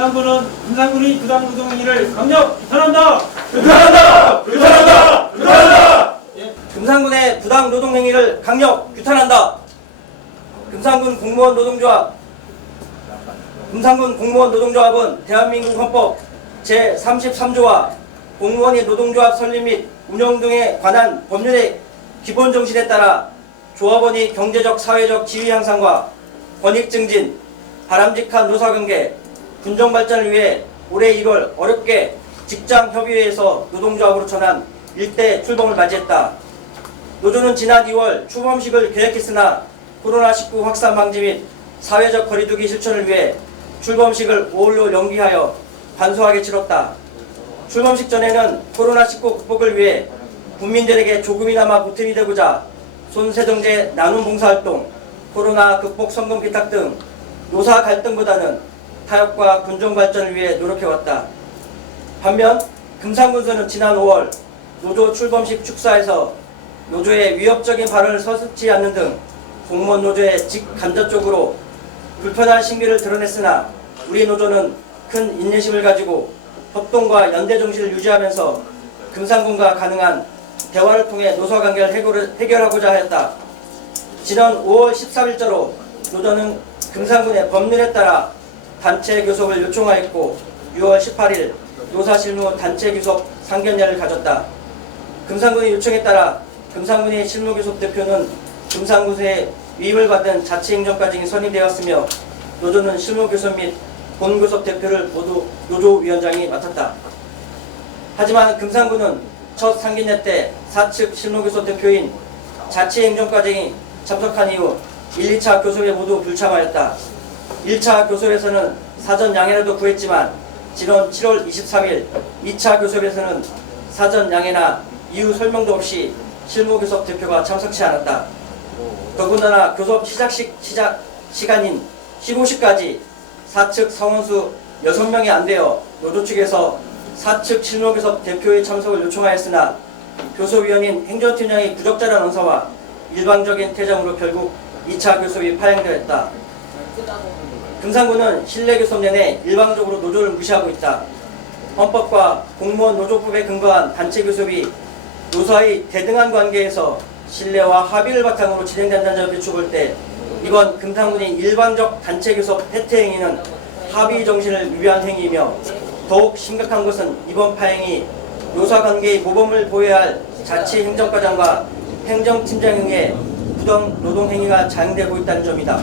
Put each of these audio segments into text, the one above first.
금산군이 부당노동행위를 강력 규탄한다! 규탄한다! 규탄한다! 규탄한다! 금산군의 부당노동행위를 강력 규탄한다. 금산군 공무원 노동조합은 대한민국 헌법 제33조와 공무원이 노동조합 설립 및 운영 등에 관한 법률의 기본 정신에 따라 조합원이 경제적 사회적 지위 향상과 권익 증진, 바람직한 노사관계, 군정 발전을 위해 올해 1월 어렵게 직장협의회에서 노동조합으로 전한 일대 출범을 맞이했다. 노조는 지난 2월 출범식을 계획했으나 코로나19 확산 방지 및 사회적 거리두기 실천을 위해 출범식을 5월로 연기하여 간소하게 치렀다. 출범식 전에는 코로나19 극복을 위해 국민들에게 조금이나마 보탬이 되고자 손세정제 나눔 봉사활동, 코로나 극복 성금 기탁 등 노사 갈등보다는 타협과 군정 발전을 위해 노력해왔다. 반면 금산군수는 지난 5월 노조 출범식 축사에서 노조의 위협적인 발언을 서슴지 않는 등 공무원 노조의 직간접적으로 불편한 심기를 드러냈으나 우리 노조는 큰 인내심을 가지고 협동과 연대 정신을 유지하면서 금산군과 가능한 대화를 통해 노사관계를 해결하고자 하였다. 지난 5월 13일자로 노조는 금산군의 법률에 따라 단체 교섭을 요청하였고 6월 18일 노사실무 단체 교섭 상견례를 가졌다. 금산군의 요청에 따라 금산군의 실무교섭 대표는 금산군의 위임을 받은 자치행정과장이 선임되었으며 노조는 실무교섭 및 본교섭 대표를 모두 노조위원장이 맡았다. 하지만 금산군은 첫 상견례 때 사측 실무교섭 대표인 자치행정과장이 참석한 이후 1, 2차 교섭에 모두 불참하였다. 1차 교섭에서는 사전 양해라도 구했지만 지난 7월 23일 2차 교섭에서는 사전 양해나 이유 설명도 없이 실무교섭 대표가 참석치 않았다. 더군다나 교섭 시작 시간인 15시까지 사측 사원수 6명이 안 되어 노조 측에서 사측 실무교섭 대표의 참석을 요청하였으나 교섭위원인 행정팀장이 부적절한 언사와 일방적인 퇴장으로 결국 2차 교섭이 파행되었다. 금산군은 실내교섭 내내 일방적으로 노조를 무시하고 있다. 헌법과 공무원 노조법에 근거한 단체 교섭이 노사의 대등한 관계에서 신뢰와 합의를 바탕으로 진행된다는 점을 비춰볼 때 이번 금산군의 일방적 단체 교섭 해태 행위는 합의 정신을 위배한 행위이며 더욱 심각한 것은 이번 파행이 노사관계의 모범을 보여야 할 자치행정과장과 행정팀장의 부당 노동행위가 자행되고 있다는 점이다.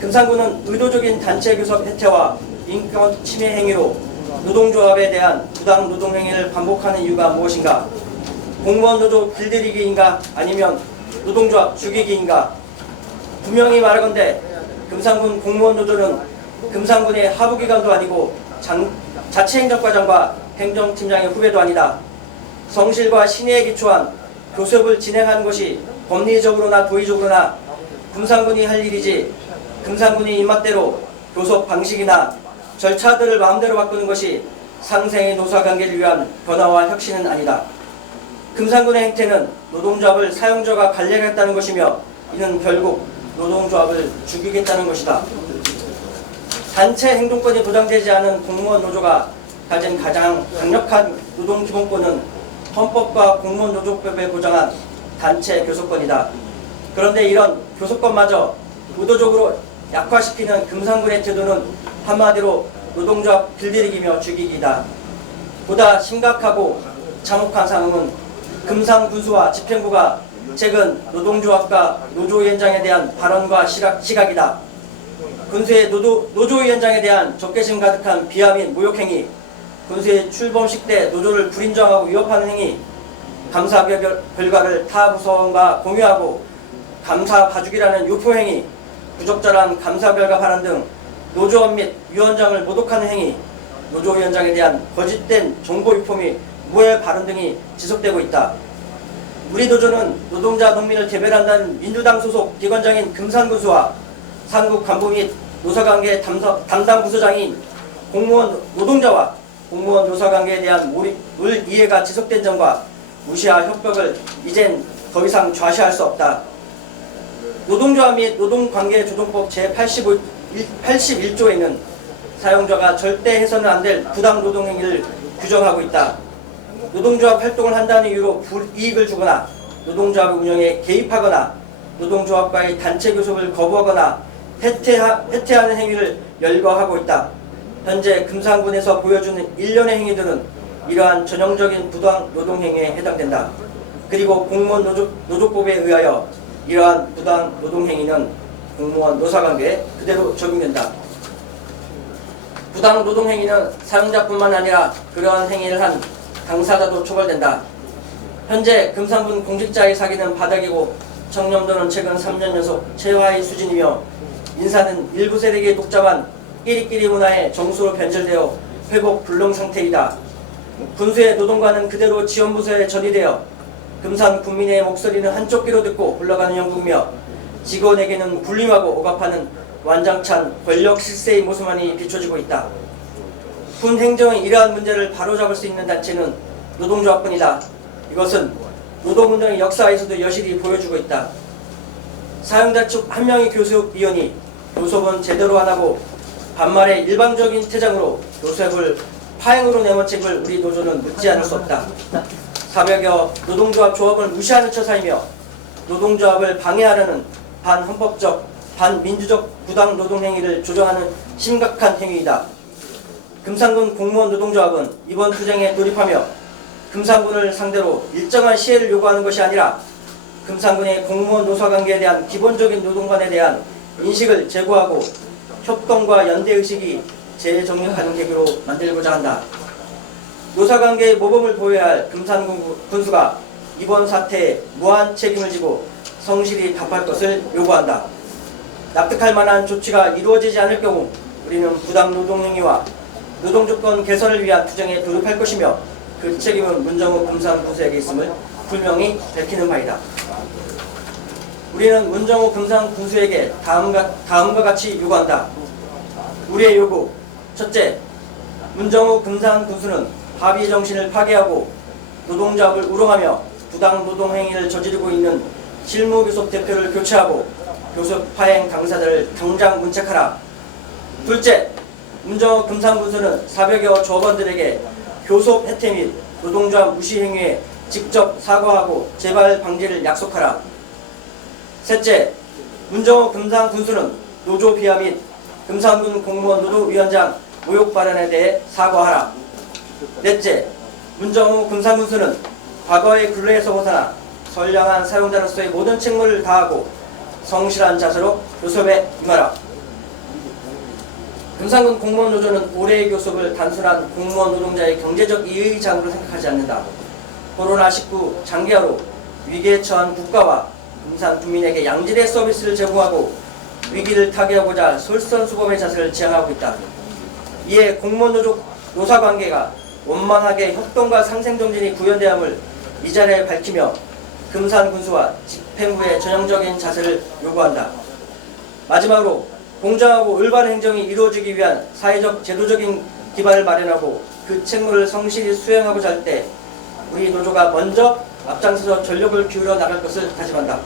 금산군은 의도적인 단체 교섭 해태와 인권 침해 행위로 노동조합에 대한 부당 노동행위를 반복하는 이유가 무엇인가? 공무원 노조 길들이기인가 아니면 노동조합 죽이기인가? 분명히 말하건대 금산군 공무원 노조는 금산군의 하부기관도 아니고 자치행정과장과 행정팀장의 후배도 아니다. 성실과 신의에 기초한 교섭을 진행하는 것이 법리적으로나 도의적으로나 금산군이 할 일이지 금산군이 입맛대로 교섭 방식이나 절차들을 마음대로 바꾸는 것이 상생의 노사관계를 위한 변화와 혁신은 아니다. 금산군의 행태는 노동조합을 사용자가 갈래하겠다는 것이며 이는 결국 노동조합을 죽이겠다는 것이다. 단체 행동권이 보장되지 않은 공무원 노조가 가진 가장 강력한 노동기본권은 헌법과 공무원 노조법에 보장한 단체 교섭권이다. 그런데 이런 교섭권마저 의도적으로 약화시키는 금산군의 태도는 한마디로 노동조합 길들이기며 죽이기다. 보다 심각하고 참혹한 상황은 금산군수와 집행부가 최근 노동조합과 노조위원장에 대한 발언과 시각이다. 군수의 노조위원장에 대한 적개심 가득한 비하 및 모욕행위, 군수의 출범식 때 노조를 불인정하고 위협하는 행위, 감사 결과를 타 부서원과 공유하고 감사 봐주기라는 유포행위, 부적절한 감사 결과 발언 등 노조원 및 위원장을 모독하는 행위, 노조위원장에 대한 거짓된 정보 유포 및 무해 발언 등이 지속되고 있다. 우리 노조는 노동자 농민을 개별한다는 민주당 소속 기관장인 금산군수와 산국 간부 및 노사관계 담당 부서장인 공무원 노동자와 공무원 노사관계에 대한 물 이해가 지속된 점과 무시와 협박을 이젠 더 이상 좌시할 수 없다. 노동조합 및 노동관계조정법 제81조에는 사용자가 절대 해서는 안 될 부당 노동 행위를 규정하고 있다. 노동조합 활동을 한다는 이유로 불이익을 주거나 노동조합 운영에 개입하거나 노동조합과의 단체 교섭을 거부하거나 해태하는 행위를 열거하고 있다. 현재 금산군에서 보여주는 일련의 행위들은 이러한 전형적인 부당 노동 행위에 해당된다. 그리고 공무원 노조법에 의하여 이러한 부당 노동 행위는 공무원 노사관계에 그대로 적용된다. 부당 노동 행위는 사용자뿐만 아니라 그러한 행위를 한 당사자도 처벌된다. 현재 금산군 공직자의 사기는 바닥이고 청렴도는 최근 3년 연속 최하위 수준이며 인사는 일부 세력의 독점한 끼리끼리 문화에 정수로 변절되어 회복 불능 상태이다. 군수의 노동관은 그대로 지원부서에 전이되어 금산 국민의 목소리는 한쪽 귀로 듣고 흘러가는 형국이며 직원에게는 불림하고 억압하는 완장찬 권력 실세의 모습만이 비춰지고 있다. 군 행정의 이러한 문제를 바로잡을 수 있는 단체는 노동조합뿐이다. 이것은 노동운동의 역사에서도 여실히 보여주고 있다. 사용자 측 한 명의 교섭위원이 교섭은 제대로 안 하고 반말에 일방적인 퇴장으로 교섭을 파행으로 내몬 책을 우리 노조는 묻지 않을 수 없다. 사백여 노동조합 조합을 무시하는 처사이며 노동조합을 방해하려는 반헌법적, 반민주적 부당 노동행위를 조정하는 심각한 행위이다. 금산군 공무원 노동조합은 이번 투쟁에 돌입하며 금산군을 상대로 일정한 시혜를 요구하는 것이 아니라 금산군의 공무원 노사관계에 대한 기본적인 노동관에 대한 인식을 제고하고 협동과 연대의식이 재정립하는 계기로 만들고자 한다. 노사관계의 모범을 보여야 할 금산군 군수가 이번 사태에 무한 책임을 지고 성실히 답할 것을 요구한다. 납득할 만한 조치가 이루어지지 않을 경우 우리는 부당 노동행위와 노동조건 개선을 위한 투쟁에 돌입할 것이며 그 책임은 문정우 금산군수에게 있음을 분명히 밝히는 바이다. 우리는 문정우 금산군수에게 다음과 같이 요구한다. 우리의 요구. 첫째, 문정우 금산군수는 합의 정신을 파괴하고 노동조합을 우롱하며 부당 노동행위를 저지르고 있는 실무교섭 대표를 교체하고 교섭 파행 당사자를 당장 문책하라. 둘째, 문정우 금산군수는 400여 조합원들에게 교섭 해태 및 노동조합 무시 행위에 직접 사과하고 재발 방지를 약속하라. 셋째, 문정우 금산군수는 노조 비하 및 금산군 공무원 노조위원장 모욕 발언에 대해 사과하라. 넷째, 문정우 금산군수는 과거의 굴레에서 벗어나 선량한 사용자로서의 모든 책무를 다하고 성실한 자세로 교섭에 임하라. 금산군 공무원 노조는 올해의 교섭을 단순한 공무원 노동자의 경제적 이의 장으로 생각하지 않는다. 코로나19 장기화로 위기에 처한 국가와 금산 국민에게 양질의 서비스를 제공하고 위기를 타개하고자 솔선수범의 자세를 지향하고 있다. 이에 공무원 노사 관계가 원만하게 협동과 상생정진이 구현돼야 함을 이 자리에 밝히며 금산 군수와 집행부의 전형적인 자세를 요구한다. 마지막으로 공정하고 올바른 행정이 이루어지기 위한 사회적 제도적인 기반을 마련하고 그 책무를 성실히 수행하고자 할 때 우리 노조가 먼저 앞장서서 전력을 기울여 나갈 것을 다짐한다.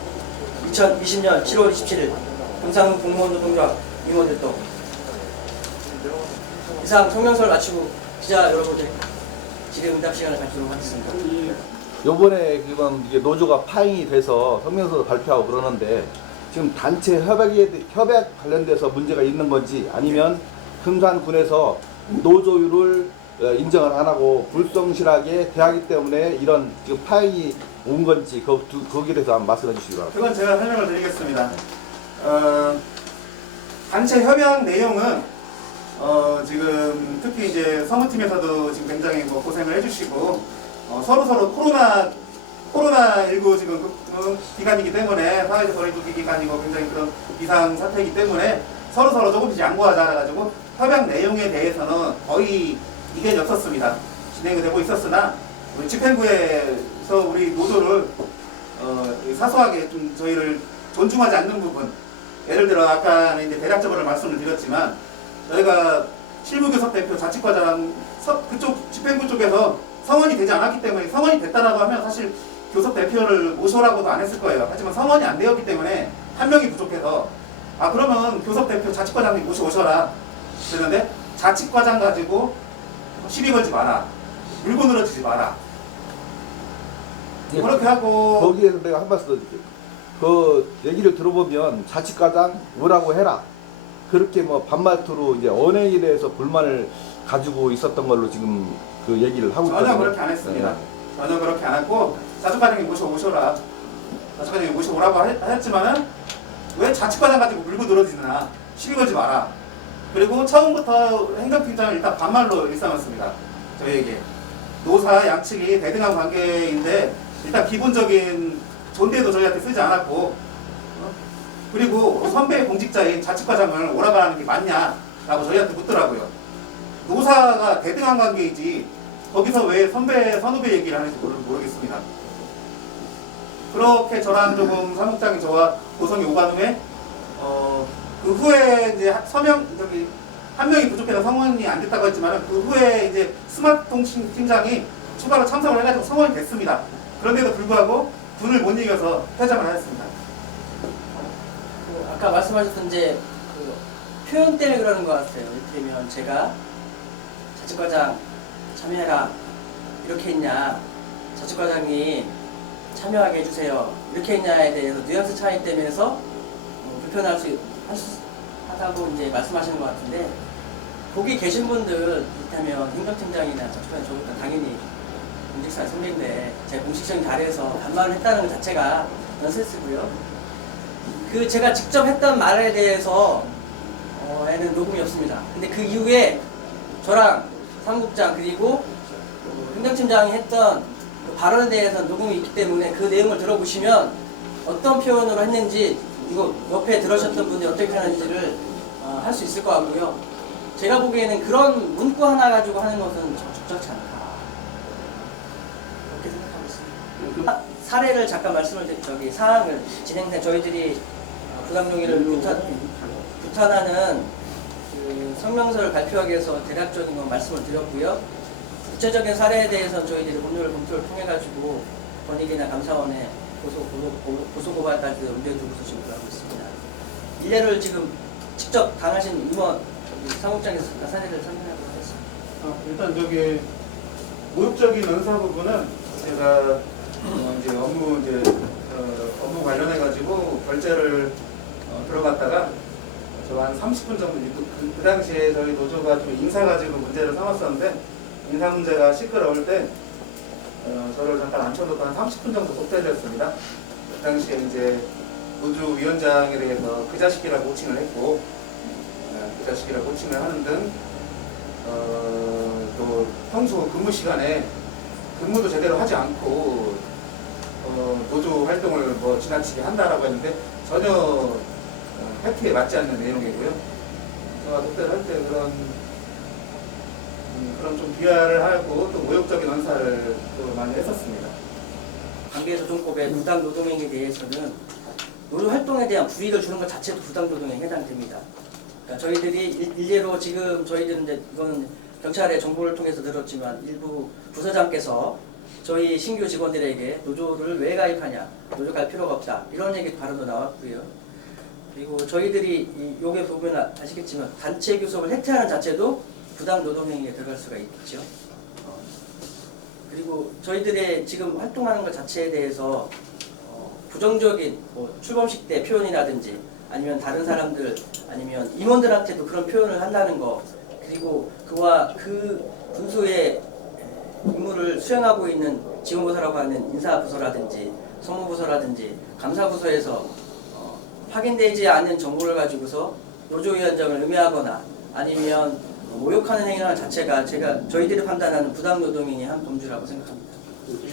2020년 7월 27일 금산군 공무원 노동조합 임원들도 이상 성명서를 마치고 기자 여러분들 질의응답 시간을 갖도록 하겠습니다. 요번에 지금 이게 노조가 파행이 돼서 성명서도 발표하고 그러는데 지금 단체 협약 관련돼서 문제가 있는 건지 아니면 금산군에서 노조율을 인정을 안 하고 불성실하게 대하기 때문에 이런 지금 파행이 온 건지 거기에 대해서 한번 말씀해 주시기 바랍니다. 그건 제가 설명을 드리겠습니다. 단체 협약 내용은 지금 특히 이제 성우팀에서도 지금 굉장히 고생을 해주시고 서로 코로나19 지금 기간이기 때문에 사회적 거리두기 기간이고 굉장히 그런 비상 사태이기 때문에 서로 조금씩 양보하자 해가지고 협약 내용에 대해서는 거의 이견이 없었습니다. 진행이 되고 있었으나 우리 집행부에서 우리 노조를 사소하게 좀 저희를 존중하지 않는 부분, 예를 들어 아까 이제 대략적으로 말씀을 드렸지만 저희가 실무교섭 대표 자치과장 그쪽 집행부 쪽에서 성원이 되지 않았기 때문에 성원이 됐다라고 하면 사실 교섭 대표를 모셔라고도 안 했을 거예요. 하지만 성원이 안 되었기 때문에 한 명이 부족해서 그러면 교섭 대표 자치과장님 모셔오셔라 그랬는데 자칫과장 가지고 시비 걸지 마라. 물고 늘어지지 마라. 그렇게 하고 거기에서 내가 한 말씀 더 드릴게요. 그 얘기를 들어보면 자칫과장 뭐라고 해라. 그렇게 뭐 반말투로 이제 언행에 대해서 불만을 가지고 있었던 걸로 지금 그 얘기를 하고 있거든요. 전혀 그렇게 안 했습니다. 네. 전혀 그렇게 안 했고 자주과장님 모셔오셔라. 자주과장님 모셔오라고 하였지만은 왜 자칫과장 가지고 물고 늘어지나. 시비 걸지 마라. 그리고 처음부터 행정팀장은 일단 반말로 일삼았습니다. 저희에게. 노사 양측이 대등한 관계인데 일단 기본적인 존대도 저희한테 쓰지 않았고 그리고 선배 공직자인 자칫과장을 오라가라는 게 맞냐라고 저희한테 묻더라고요. 노사가 대등한 관계이지 거기서 왜 선배 선후배 얘기를 하는지 모르겠습니다. 그렇게 저랑 조금 사무국장이 저와 고성이 오간 후에 그 후에 이제 한 명이 부족해서 성원이 안 됐다고 했지만 그 후에 이제 스마트통신 팀장이 추가로 참석을 해가지고 성원이 됐습니다. 그런데도 불구하고 분을 못 이겨서 퇴장을 하였습니다. 아까 말씀하셨던 이제 그 표현 때문에 그러는 것 같아요. 이를테면 제가 자측과장 참여해라 이렇게 했냐, 자측과장이 참여하게 해주세요 이렇게 했냐에 대해서 뉘앙스 차이 때문에서 불편할 수 하다고 이제 말씀하시는 것 같은데, 거기 계신 분들 이를테면 행정팀장이나 자측과장 저보다 당연히 공직사 선배인데 제 공식적인 자리에서 반말을 했다는 것 자체가 넌센스고요. 그 제가 직접 했던 말에 대해서 에는 녹음이 없습니다. 근데 그 이후에 저랑 사무국장 그리고 행정팀장이 했던 그 발언에 대해서 녹음이 있기 때문에 그 내용을 들어보시면 어떤 표현으로 했는지 이거 옆에 들으셨던 분들이 어떻게 하는지를 할 수 있을 것 같고요. 제가 보기에는 그런 문구 하나 가지고 하는 것은 적절치 않다 그렇게 생각하고 있습니다. 사례를 잠깐 사항을 진행된 저희들이 부당동의를 규탄하는 그 성명서를 발표하기 위해서 대략적인 건 말씀을 드렸고요. 구체적인 사례에 대해서는 저희들이 오늘 검토를 통해가지고 권익이나 감사원에 고소고발까지 옮겨두고서 지금 하고 있습니다. 일례를 지금 직접 당하신 임원 사무국장에서 사례를 설명하도록 하겠습니다. 일단 저기 모욕적인 언사 부분은 제가 이제 업무 관련해 가지고 결제를 들어갔다가 저 한 30분 정도 그 당시에 저희 노조가 좀 인사 가지고 문제를 삼았었는데 인사 문제가 시끄러울 때 저를 잠깐 앉혀놓고 한 30분 정도 독대를 그 당시에 이제 노조 위원장에 대해서 그 자식이라고 호칭을 했고 그 자식이라고 호칭을 하는 등 또 평소 근무 시간에 근무도 제대로 하지 않고 노조 활동을 뭐 지나치게 한다라고 했는데 전혀 팩트에 맞지 않는 내용이고요. 제가 독대를 할 때 그런 좀 비하를 하고 또 모욕적인 언사를 또 많이 했었습니다. 관계소송법의 부당노동행위에 대해서는 노조 활동에 대한 불이익을 주는 것 자체도 부당노동행위에 해당됩니다. 그러니까 저희들이 일례로 지금 저희들은 이제 이거는 경찰의 정보를 통해서 들었지만 일부 부서장께서 저희 신규 직원들에게 노조를 왜 가입하냐, 노조 갈 필요가 없다 이런 얘기 발언도 나왔고요. 그리고 저희들이 여기 보면 아시겠지만 단체 교섭을 해태하는 자체도 부당 노동행위에 들어갈 수가 있죠. 그리고 저희들의 지금 활동하는 것 자체에 대해서 부정적인 출범식 때 표현이라든지 아니면 다른 사람들 아니면 임원들한테도 그런 표현을 한다는 거, 그리고 그와 그 분수의 임무를 수행하고 있는 지원부서라고 하는 인사부서라든지 성무부서라든지 감사부서에서 확인되지 않은 정보를 가지고서 노조위원장을 음해하거나 아니면 모욕하는 행위나 자체가 저희들이 판단하는 부당노동행위의 한 범주라고 생각합니다.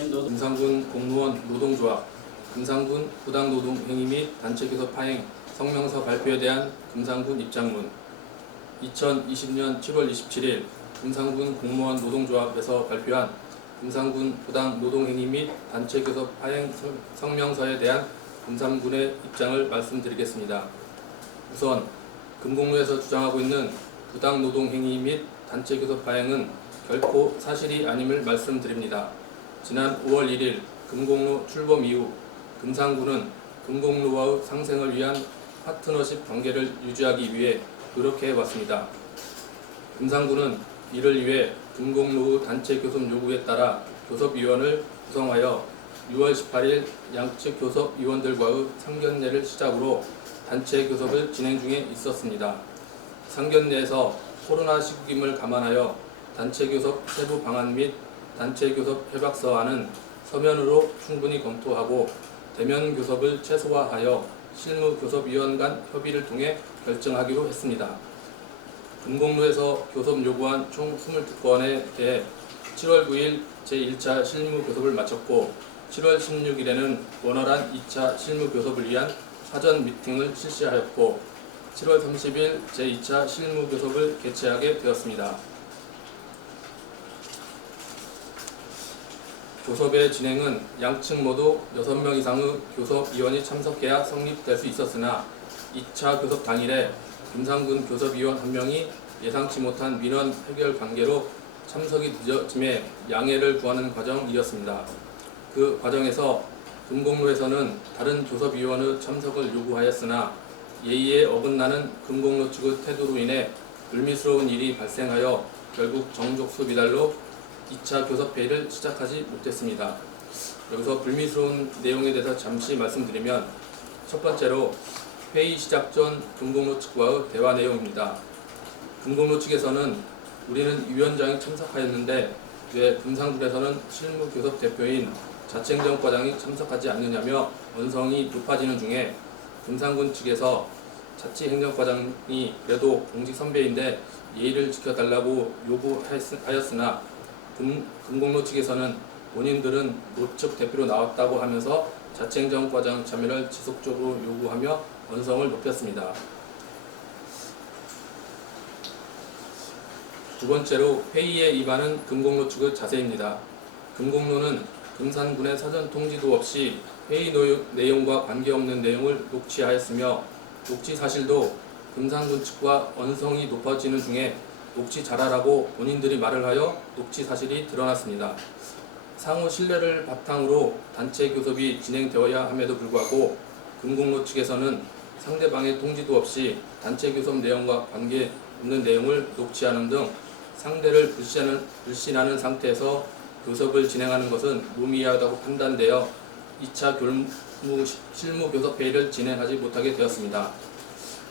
금상군 공무원 노동조합, 금상군 부당노동행위 및 단체교섭 파행 성명서 발표에 대한 금상군 입장문. 2020년 7월 27일 금상군 공무원 노동조합에서 발표한 금상군 부당노동행위 및 단체교섭 파행 성명서에 대한 금상군의 입장을 말씀드리겠습니다. 우선 금공로에서 주장하고 있는 부당노동행위 및 단체교섭 파행은 결코 사실이 아님을 말씀드립니다. 지난 5월 1일 금공로 출범 이후 금상군은 금공로와의 상생을 위한 파트너십 관계를 유지하기 위해 노력해 왔습니다. 금산군은 이를 위해 금곡노후 단체 교섭 요구에 따라 교섭위원을 구성하여 6월 18일 양측 교섭위원들과의 상견례를 시작으로 단체 교섭을 진행 중에 있었습니다. 상견례에서 코로나 시국임을 감안하여 단체 교섭 세부 방안 및 단체 교섭 협약서안은 서면으로 충분히 검토하고 대면 교섭을 최소화하여 실무 교섭위원 간 협의를 통해 결정하기로 했습니다. 금곡로에서 교섭 요구한 총 22건에 대해 7월 9일 제1차 실무 교섭을 마쳤고 7월 16일에는 원활한 2차 실무 교섭을 위한 사전 미팅을 실시하였고 7월 30일 제2차 실무 교섭을 개최하게 되었습니다. 교섭의 진행은 양측 모두 6명 이상의 교섭위원이 참석해야 성립될 수 있었으나 2차 교섭 당일에 금산군 교섭위원 1명이 예상치 못한 민원 해결 관계로 참석이 늦어짐에 양해를 구하는 과정이었습니다. 그 과정에서 금곡로에서는 다른 교섭위원의 참석을 요구하였으나 예의에 어긋나는 금곡로 측의 태도로 인해 불미스러운 일이 발생하여 결국 정족수 미달로 2차 교섭회의를 시작하지 못했습니다. 여기서 불미스러운 내용에 대해서 잠시 말씀드리면 첫 번째로 회의 시작 전 금곡로 측과의 대화 내용입니다. 금곡로 측에서는 우리는 위원장이 참석하였는데 왜 금산군에서는 실무교섭 대표인 자책정 과장이 참석하지 않느냐며 언성이 높아지는 중에 금산군 측에서 자치행정과장이 그래도 공직 선배인데 예의를 지켜달라고 요구하였으나 금곡로 측에서는 본인들은 노측 대표로 나왔다고 하면서 자치행정과장 참여를 지속적으로 요구하며 언성을 높였습니다. 두 번째로 회의에 임하는 금곡로 측의 자세입니다. 금곡로는 금산군의 사전 통지도 없이 회의 내용과 관계없는 내용을 녹취하였으며 녹취 사실도 금산군 측과 언성이 높아지는 중에 녹취 잘하라고 본인들이 말을 하여 녹취 사실이 드러났습니다. 상호 신뢰를 바탕으로 단체 교섭이 진행되어야 함에도 불구하고 금곡로 측에서는 상대방의 통지도 없이 단체 교섭 내용과 관계없는 내용을 녹취하는 등 상대를 불신하는 상태에서 교섭을 진행하는 것은 무미하다고 판단되어 2차 실무 교섭 회의를 진행하지 못하게 되었습니다.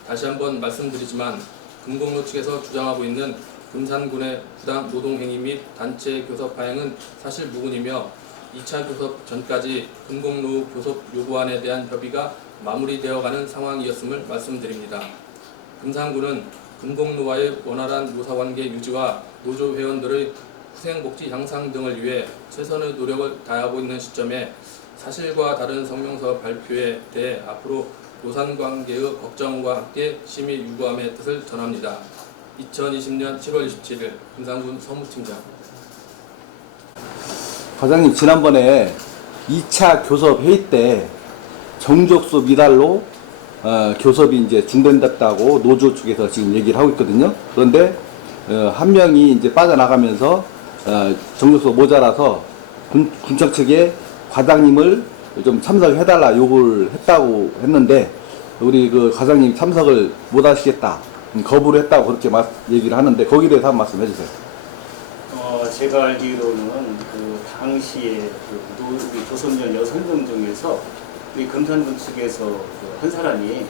다시 한번 말씀드리지만 금곡로 측에서 주장하고 있는 금산군의 부당 노동행위 및 단체 교섭 파행은 사실 무근이며 2차 교섭 전까지 금곡로 교섭 요구안에 대한 협의가 마무리되어가는 상황이었음을 말씀드립니다. 금산군은 금곡로와의 원활한 노사관계 유지와 노조 회원들의 후생복지 향상 등을 위해 최선의 노력을 다하고 있는 시점에 사실과 다른 성명서 발표에 대해 앞으로 노산관계의 걱정과 함께 심의 유구함의 뜻을 전합니다. 2020년 7월 27일 금산군 서무팀장. 과장님, 지난번에 2차 교섭 회의 때 정족수 미달로 교섭이 이제 중단됐다고 노조 측에서 지금 얘기를 하고 있거든요. 그런데 한 명이 이제 빠져나가면서 정족수 모자라서 군청 측에 과장님을 좀 참석해달라 요구를 했다고 했는데 우리 그 과장님 참석을 못 하시겠다, 거부를 했다고 그렇게 얘기를 하는데 거기에 대해서 한 말씀 해주세요. 제가 알기로는 그 당시에 우리 조선전 6명 중에서 우리 금산군 측에서 한 사람이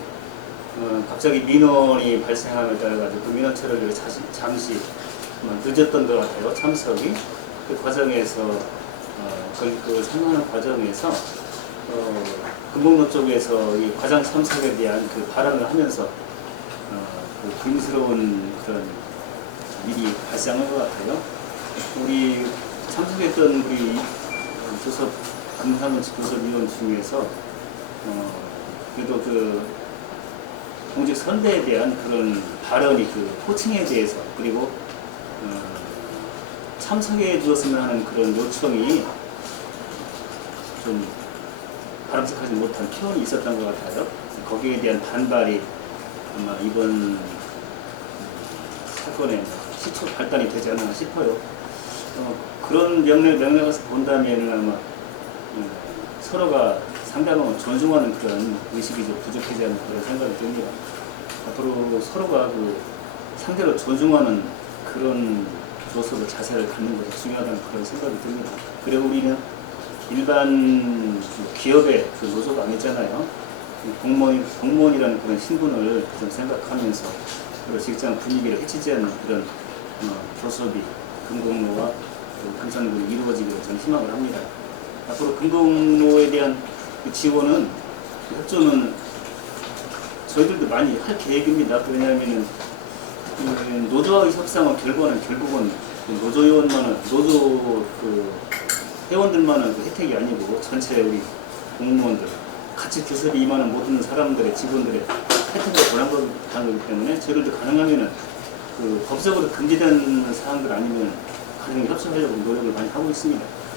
갑자기 민원이 발생함에 따라 가지고 그 민원 처리를 잠시 늦었던 것 같아요. 참석이 그 과정에서 그 상하는 과정에서 금곡로 쪽에서 이 과장 참석에 대한 그 발언을 하면서 그 불미스러운 그런 일이 발생한 것 같아요. 우리 참석했던 우리 금산군 교섭위원 중에서 그래도 그 공직 선배에 대한 그런 발언이 그 호칭에 대해서 그리고 참석해 주었으면 하는 그런 요청이 좀 바람직하지 못한 표현이 있었던 것 같아요. 거기에 대한 반발이 아마 이번 사건에 시초 발단이 되지 않나 싶어요. 그런 맥락에서 본다면 아마 서로가 상대방을 존중하는 그런 의식이 좀 부족하지 않나 그런 생각이 듭니다. 앞으로 서로가 그 상대를 존중하는 그런 조서도 자세를 갖는 것이 중요하다는 그런 생각이 듭니다. 그리고 우리는 일반 기업의 그 노조가 아니잖아요. 공무원이라는 그런 신분을 좀 생각하면서 그리고 직장 분위기를 해치지 않는 그런 교섭이 금공로와 금산군이 이루어지기를 저는 희망을 합니다. 앞으로 금공로에 대한 그 지원은 협조는 저희들도 많이 할 계획입니다. 왜냐하면 노조와의 협상의 결과는 결국은 노조위원만은 노조 회원들만은 혜택이 아니고 전체 우리 공무원들 같이 교섭이 임하는 모든 사람들의 직원들의 혜택을 보장하는 거기 때문에 저희들도 가능하면은 법적으로 금지된 사항들 아니면 가능히 협조하려고 노력을 많이 하고 있습니다.